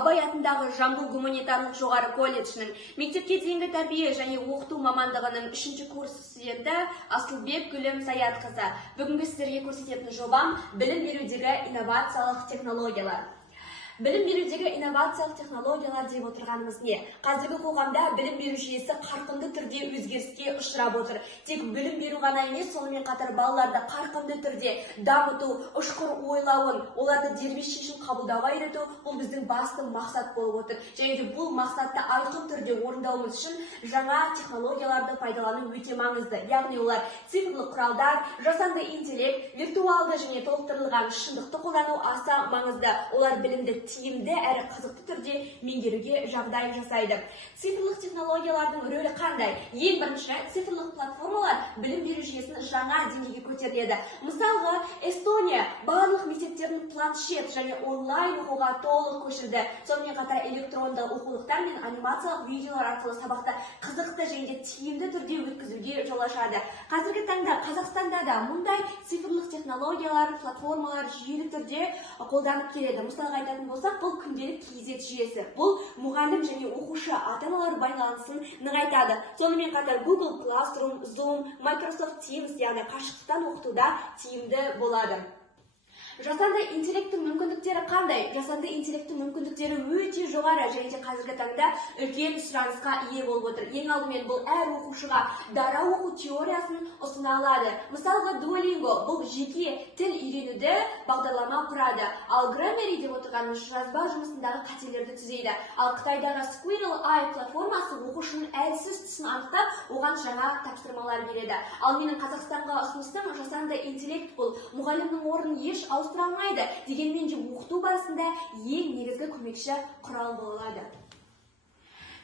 Абай атындағы Жамбыл гуманитарлық жоғары колледжінің мектепке дейінгі тәрбие және оқыту мамандығының 3-ші курс студенті Асылбек Гүлім Саятқызы. Бүгінгі сіздерге көрсететін жобам білім берудегі инновациялық технологиялар. Білім берудегі инновациялық технологиялар деп отырғанымыз не? Қазіргі қоғамда білім беру жүйесі қарқынды түрде өзгеріске ұшырап отыр. Тек білім беру ғана емес, сонымен қатар балаларды қарқынды түрде дамыту, ұшқыр ойлауын, оларды дербес шешім қабылдауға үйрету бұл біздің басты мақсат болып отыр. Және де бұл мақсатты айқын түрде орындауымыз үшін жаңа технологияларды пайдалану өте маңызды. Яғни олар цифрлық құралдар, жасанды интеллект, виртуалды және толықтырылған шындықты қолдану аса маңызды. Олар білімді тиімді әрі қызықты түрде меңгеруге жағдай жасайды. Цифрлық технологиялардың рөлі қандай? Ең бірінші, цифрлық платформалар білім беру жүйесін жаңа деңгейге көтереді. Мысалға, Эстония барлық мектептердің планшет және онлайн оқуға толық көшірді. Сонымен қатар электронды оқулықтар мен анимациялық видеолар арқылы сабақты қызықты және тиімді түрде өткізуге жол ашады. Қазіргі таңда Қазақстанда да мұндай цифрлық технологиялар, платформалар жүйелі түрде қолданып келеді. Мысалға айтатын болсақ, бұл күнделік кейзет жүйесі. Бұл мұғалім және оқушы ата-аналар байланысын нығайтады. Сонымен қатар Google Classroom, Zoom, Microsoft Teams, яғни қашықтықтан оқытуда тиімді болады. Жасанды интеллекттің мүмкіндіктері қандай? Жасанды интеллекттің мүмкіндіктері өте жоғары және де қазіргі таңда үлкен сұранысқа ие болып отыр. Ең алдымен бұл әр оқушыға дара оқу теориясын ұсына алады. Мысалға Duolingo бұл жеке тіл үйренуді бағдарлама құрады. Ал Grammarly деп отырғанымыз жазба жұмысындағы қателерді түзейді. Ал Қытайдағы Squirrel Eye платформасы оқушының әлсіз тұсын анықтап, оған жаңа тапсырмалар береді. Ал менің Қазақстанға ұсыныстым жасанды интеллект бұл мұғалімнің орнын еш ауыстыра алмайды, дегенмен де оқыту барысында ең негізгі көмекші құрал болады.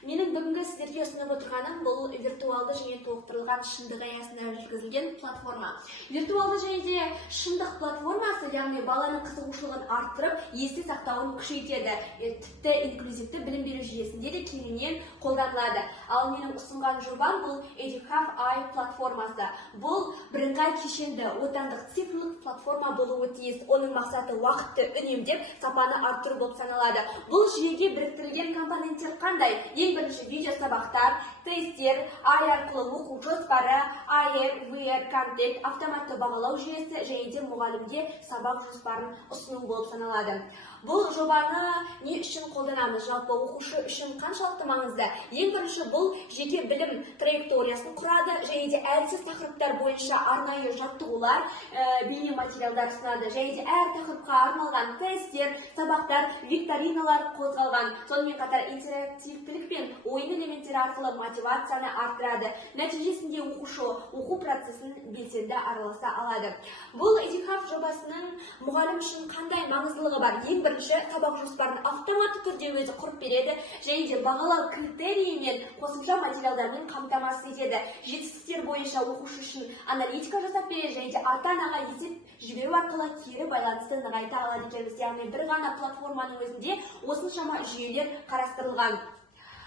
Менің бүгінгі сіздерге ұсынып отырғаным бұл виртуалды және толықтырылған шындық аясында жүргізілген платформа. Виртуалды және де шындық платформасы, яғни баланың қызығушылығын арттырып, есте сақтауын күшейтеді. Тіпті инклюзивті білім беру жүйесінде де кеңінен қолданылады. Ал менің ұсынған жобам бұл Educaf Eye платформасы. Бұл бірыңғай кешенді отандық цифрлық платформа болуы тиіс. Оның мақсаты уақытты үнемдеп, сапаны арттыру болып саналады. Бұл жүйеге біріктірілген компоненттер қандай? Бірінші видео сабақтар, тесттер, ай арқылы оқу жоспары, AR, VR, контент, автоматты бағалау жүйесі және де мұғалімге сабақ жоспарын ұсыну болып саналады. Бұл жобаны не үшін қолданамыз? Жалпы оқушы үшін қаншалықты маңызды? Ең бірінші бұл жеке білім траекториясын құрады және де әлсіз тақырыптар бойынша арнайы жаттығулар, бейне материалдар ұсынады. Және де әр тақырыпқа арналған тесттер, сабақтар, викториналар қозғалған. Сонымен қатар интерактивтілік пен ойын элементтері арқылы мотивацияны арттырады. Нәтижесінде оқушы оқу процесін белсенді араласа алады. Бұл Educaf жобасының мұғалім үшін қандай маңыздылығы бар? Ең бірінші, сабақ жоспарын автоматты түрде өзі құрып береді және де бағалау критерийі мен қосымша материалдармен қамтамасыз етеді. Жетістіктер бойынша оқушы үшін аналитика жасап береді және де ата-анаға есеп жіберу арқылы кері байланысты нығайта алады екенбіз. Яғни бір ғана платформаның өзінде осыншама жүйелер қарастырылған.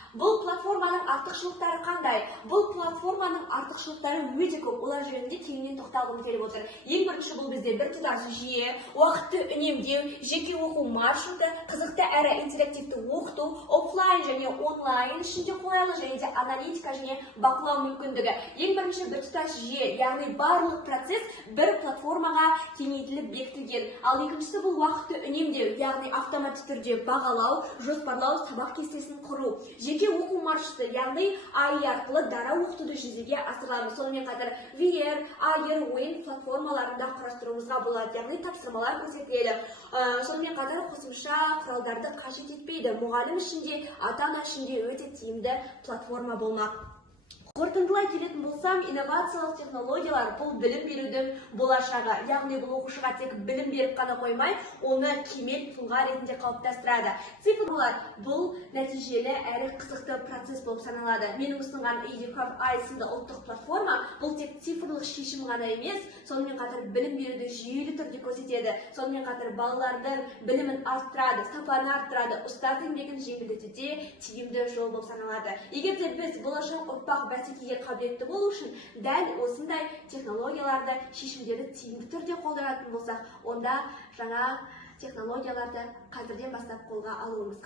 Бұл платформаның артықшылықтары қандай? Бұл платформаның артықшылықтары өте көп. Олар жөнінде кеңінен тоқталғым келіп отыр. Ең бірінші, бұл бізде біртұтас жүйе, уақытты үнемдеу, жеке оқу маршруты, қызықты әрі интерактивті оқыту, офлайн және онлайн ішінде қолайлы және де аналитика және бақылау мүмкіндігі. Ең бірінші, біртұтас жүйе, яғни барлық процесс бір платформаға кеңейтіліп бекітілген. Ал екіншісі бұл уақытты үнемдеу, яғни автоматты түрде бағалау, жоспарлау, сабақ кестесін құру. Жеке оқу маршруты, яғни ай арқылы дара оқытуды жүзеге асырыламыз. Сонымен қатар VR, AR ойын платформаларында құрастыруымызға болады, яғни тапсырмалар көрсетіледі. Сонымен қатар қосымша құралдарды қажет етпейді. Мұғалім ішінде, ата-ана ішінде өте тиімді платформа болмақ. Қорытындылай келетін болсам, инновациялық технологиялар бұл білім берудің болашағы. Яғни бұл оқушыға тек білім беріп қана қоймай, оны кемел тұлға ретінде қалыптастырады. Цифрлар бұл нәтижелі әрі қызықты процесс болып саналады. Менің ұсынған Educaf Eye сынды ұлттық платформа бұл тек цифрлық шешім ғана емес, сонымен қатар білім беруді жүйелі түрде көрсетеді. Сонымен қатар балалардың білімін арттырады, сапаны арттырады, ұстаз еңбегін жеңілдетуде тиімді жол болып саналады. Егер де біз болашақ ұрпақ бәсекеге қабілетті болу үшін дәл осындай технологияларды, шешімдерді тиімді түрде қолданатын болсақ, онда жаңа технологияларды қазірден бастап қолға алуымыз